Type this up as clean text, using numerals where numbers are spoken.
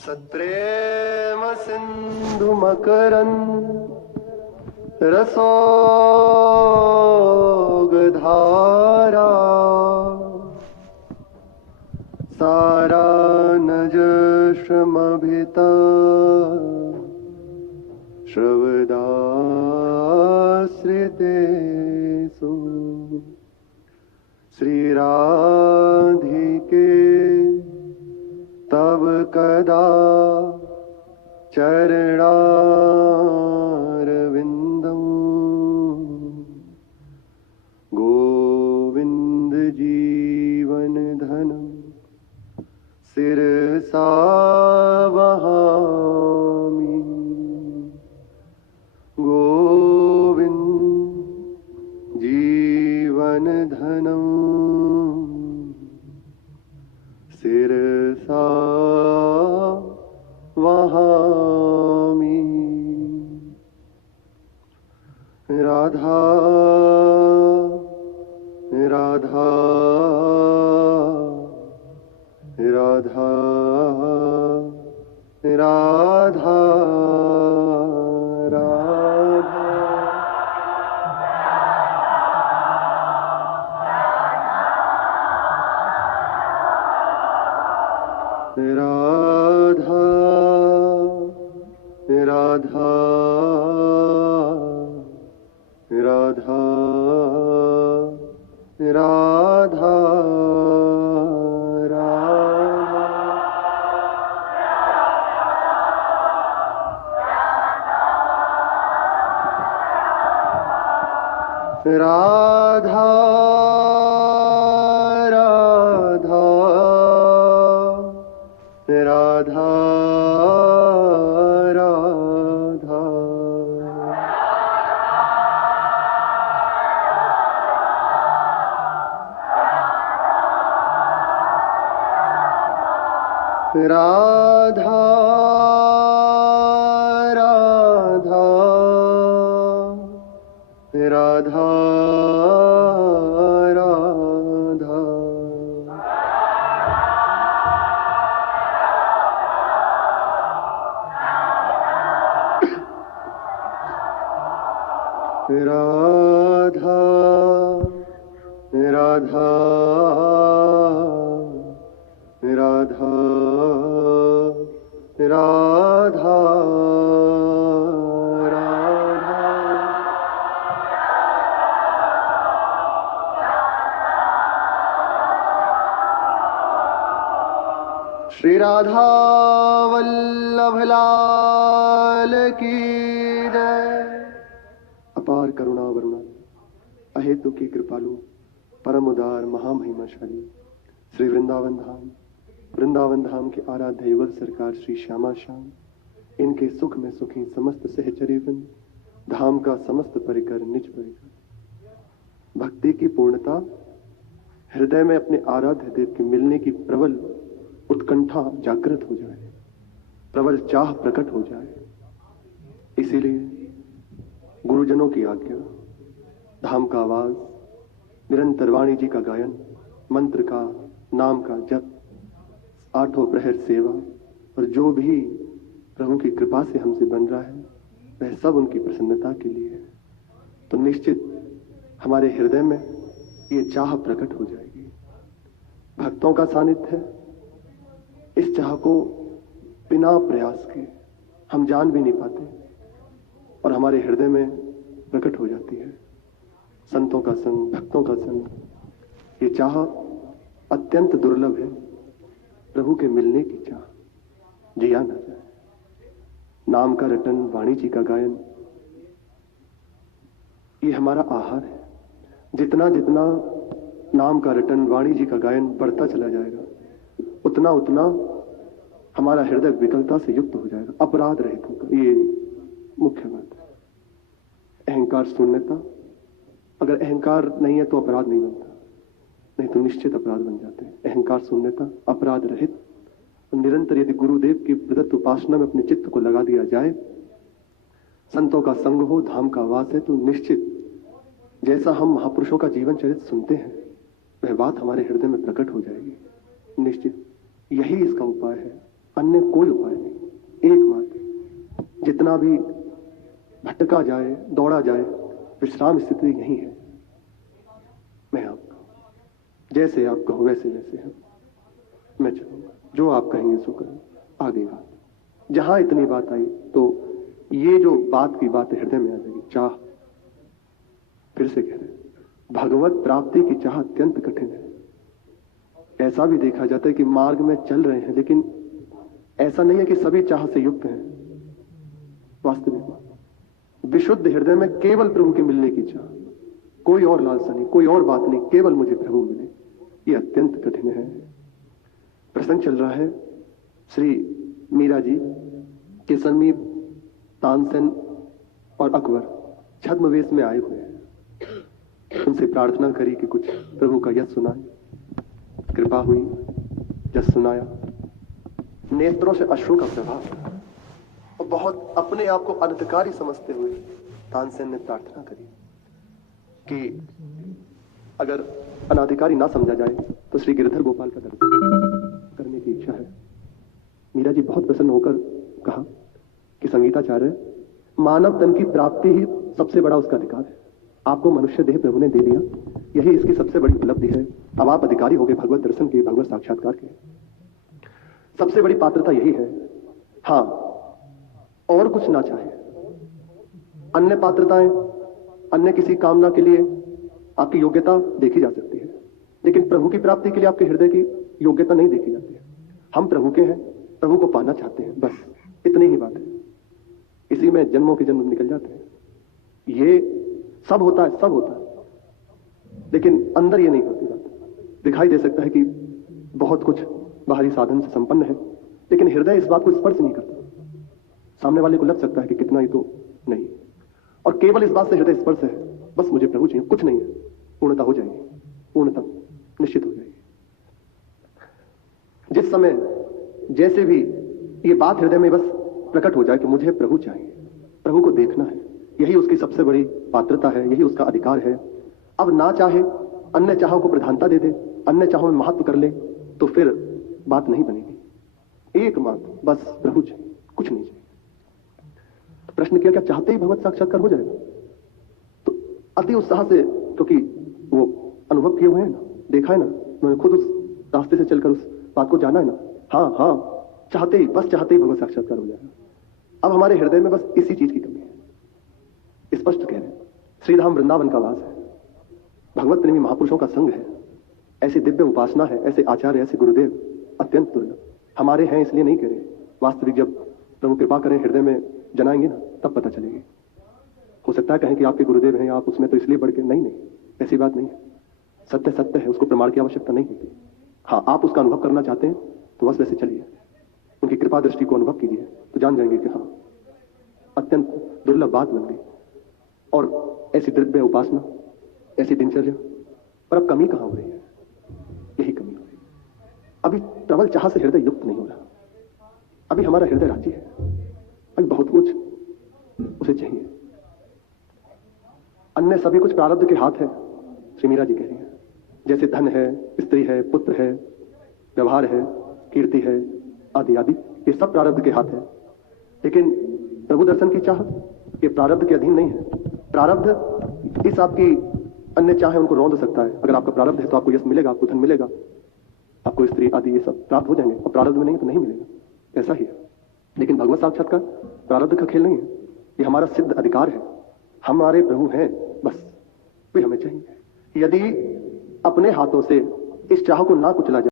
सत्प्रेम सिंधु मकरंद रसोगधारा सारा नज श्रमभिता श्रवदाश्रितेषु श्री राधिके तब कदा चरणारविंदम गोविंद जीवन धनम शिरसा वहामि गोविंद जीवन धनम शिरसा वहामि। राधा राधा राधा राधा राधा राधा राधा राधा राधा राधा राधा राधा राधा राधा राधा राधा राधा राधा श्री राधा वल्लभ लाल की जय। अपार करुणा वरुणा अहेतु की कृपालु परम उदार महामहिमाशाली श्री वृंदावन धाम के आराध्य युगल सरकार श्री श्यामा श्याम, इनके सुख में सुखी समस्त सहचरीवृंद, धाम का समस्त परिकर निज परिकर। भक्ति की पूर्णता हृदय में अपने आराध्य देव के मिलने की प्रबल उत्कंठा जागृत हो जाए, प्रबल चाह प्रकट हो जाए। इसीलिए गुरुजनों की आज्ञा, धाम का आवाज, निरंतर वाणी जी का गायन, मंत्र का, नाम का जप, आठों प्रहर सेवा, और जो भी प्रभु की कृपा से हमसे बन रहा है वह सब उनकी प्रसन्नता के लिए है। तो निश्चित हमारे हृदय में ये चाह प्रकट हो जाएगी। भक्तों का सानिध्य है, इस चाह को बिना प्रयास के हम जान भी नहीं पाते और हमारे हृदय में प्रकट हो जाती है। संतों का संग, भक्तों का संग, ये चाह अत्यंत दुर्लभ है। प्रभु के मिलने की चाह जिया ना जाए। नाम का रटन, वाणी जी का गायन, ये हमारा आहार है। जितना जितना नाम का रटन, वाणी जी का गायन बढ़ता चला जाएगा, उतना उतना हमारा हृदय विकलता से युक्त हो जाएगा, अपराध रहित होगा। ये मुख्य बात है। अहंकार शून्यता, अगर अहंकार नहीं है तो अपराध नहीं बनता, नहीं तो निश्चित अपराध बन जाते हैं। अहंकार शून्यता, अपराध रहित, निरंतर यदि गुरुदेव की प्रदत्त उपासना में अपने चित्त को लगा दिया जाए, संतों का संग हो, धाम का वास है, तो निश्चित जैसा हम महापुरुषों का जीवन चरित्र सुनते हैं वह बात हमारे हृदय में प्रकट हो जाएगी। निश्चित यही इसका उपाय है। अन्य कोई उपाय नहीं, एकमात्र। जितना भी भटका जाए, दौड़ा जाए, विश्राम स्थिति यही है। मैं आपका, जैसे आप कहो वैसे वैसे है, मैं चलूंगा, जो आप कहेंगे सो करूंगा। आगे बात, जहां इतनी बात आई तो ये जो बात की बात हृदय में आ जाएगी। चाह, फिर से कह रहे हैं, भगवत प्राप्ति की चाह अत्यंत कठिन है। ऐसा भी देखा जाता है कि मार्ग में चल रहे हैं, लेकिन ऐसा नहीं है कि सभी चाह से युक्त हैं। वास्तविक बात, विशुद्ध हृदय में केवल प्रभु के मिलने की चाह, कोई और लालसा नहीं, कोई और बात नहीं, केवल मुझे प्रभु मिले, ये अत्यंत कठिन है। प्रसंग चल रहा है श्री मीरा जी के समीप तानसेन और अकबर छद्मवेश में आए हुए हैं। उनसे प्रार्थना करी कि कुछ प्रभु का यश सुनाए। कृपा हुई, यश सुनाया। नेत्रों से अश्रु का प्रभाव और बहुत अपने आप को अनधिकारी समझते हुए तानसेन ने प्रार्थना करी कि अगर अनाधिकारी ना समझा जाए तो श्री गिरधर गोपाल का दर्शन करने की इच्छा है। मीरा जी बहुत प्रसन्न होकर कहा कि संगीताचार्य, मानव तन की प्राप्ति ही सबसे बड़ा उसका अधिकार है। आपको मनुष्य देह प्रभु ने दे दिया, यही इसकी सबसे बड़ी उपलब्धि है। अब आप अधिकारी हो गए भगवत दर्शन के, भगवत साक्षात्कार के। सबसे बड़ी पात्रता यही है। हाँ, और कुछ ना चाहे। अन्य पात्रताएं, अन्य किसी कामना के लिए आपकी योग्यता देखी जा सकती है, लेकिन प्रभु की प्राप्ति के लिए आपके हृदय की योग्यता नहीं देखी जाती है। हम प्रभु के हैं, प्रभु को पाना चाहते हैं, बस इतनी ही बात है। इसी में जन्मों के जन्म निकल जाते हैं। ये सब होता है, सब होता है, लेकिन अंदर ये नहीं होती बात। दिखाई दे सकता है कि बहुत कुछ बाहरी साधन से संपन्न है, लेकिन हृदय इस बात को स्पर्श नहीं करता। सामने वाले को लग सकता है कि कितना ही तो नहीं, और केवल इस बात से हृदय स्पर्श है, बस मुझे प्रभु चाहिए, कुछ नहीं है। पूर्णता हो जाएगी, पूर्णता निश्चित हो जाएगी। जिस समय जैसे भी ये बात हृदय में बस प्रकट हो जाए कि मुझे प्रभु चाहिए, प्रभु को देखना है, यही उसकी सबसे बड़ी पात्रता है, यही उसका अधिकार है। अब ना चाहे, अन्य चाहों को प्रधानता दे दे, अन्य चाहों में महत्व कर ले, तो फिर बात नहीं बनेगी। एकमात्र बस प्रभु चाहिए, कुछ नहीं चाहिए। तो प्रश्न किया, क्या चाहते ही भगवत साक्षात्कार हो जाएगा? तो अति उत्साह से, क्योंकि वो अनुभव किए हुए हैं ना, देखा है ना, उन्होंने खुद उस रास्ते से चलकर उस बात को जाना है ना। हाँ हाँ, चाहते ही, बस चाहते ही भगवत साक्षात्कार हो जाएगा। अब हमारे हृदय में बस इसी चीज की कमी है। स्पष्ट कह रहे हैं, श्रीधाम वृंदावन का वास है, भगवत प्रेमी महापुरुषों का संग है, ऐसी दिव्य उपासना है, ऐसे आचार्य, ऐसे गुरुदेव अत्यंत दुर्लभ। हमारे हैं इसलिए नहीं कह रहे, वास्तविक जब प्रभु कृपा करें हृदय में जनाएंगे ना, तब पता चलेगी। हो सकता है कहें कि आपके गुरुदेव हैं, आप उसमें तो इसलिए बढ़ के, नहीं, ऐसी बात नहीं है। सत्य सत्य है, उसको प्रमाण की आवश्यकता नहीं होती। हाँ, आप उसका अनुभव करना चाहते हैं तो बस वैसे चलिए, उनकी कृपा दृष्टि को अनुभव कीजिए, तो जान जाएंगे कि हाँ, अत्यंत दुर्लभ बात बन गई। और ऐसी दिव्य उपासना, ऐसी दिनचर्या, पर अब कमी कहां हो रही है? यही कमी हो रही है। अभी प्रबल चाह से हृदय युक्त नहीं हो रहा, अभी हमारा हृदय राजी है, अभी बहुत कुछ उसे चाहिए। अन्य सभी कुछ प्रारब्ध के हाथ है, श्री मीरा जी कह रही है। जैसे धन है, स्त्री है, पुत्र है, व्यवहार है, कीर्ति है, आदि आदि, ये सब प्रारब्ध के हाथ है। लेकिन प्रभु दर्शन की चाह ये प्रारब्ध के अधीन नहीं है। प्रारब्ध इस आपकी अन्य चाहे उनको रौंद सकता है। अगर आपका प्रारब्ध है तो आपको यश मिलेगा, आपको धन मिलेगा, आपको स्त्री आदि ये सब प्राप्त हो जाएंगे, और प्रारब्ध में नहीं तो नहीं मिलेगा। ऐसा ही है। लेकिन भगवत साक्षात्कार प्रारब्ध का खेल नहीं है, ये हमारा सिद्ध अधिकार है। हमारे प्रभु हैं, बस वे हमें चाहिए। यदि अपने हाथों से इस चाह को ना कुचला जाए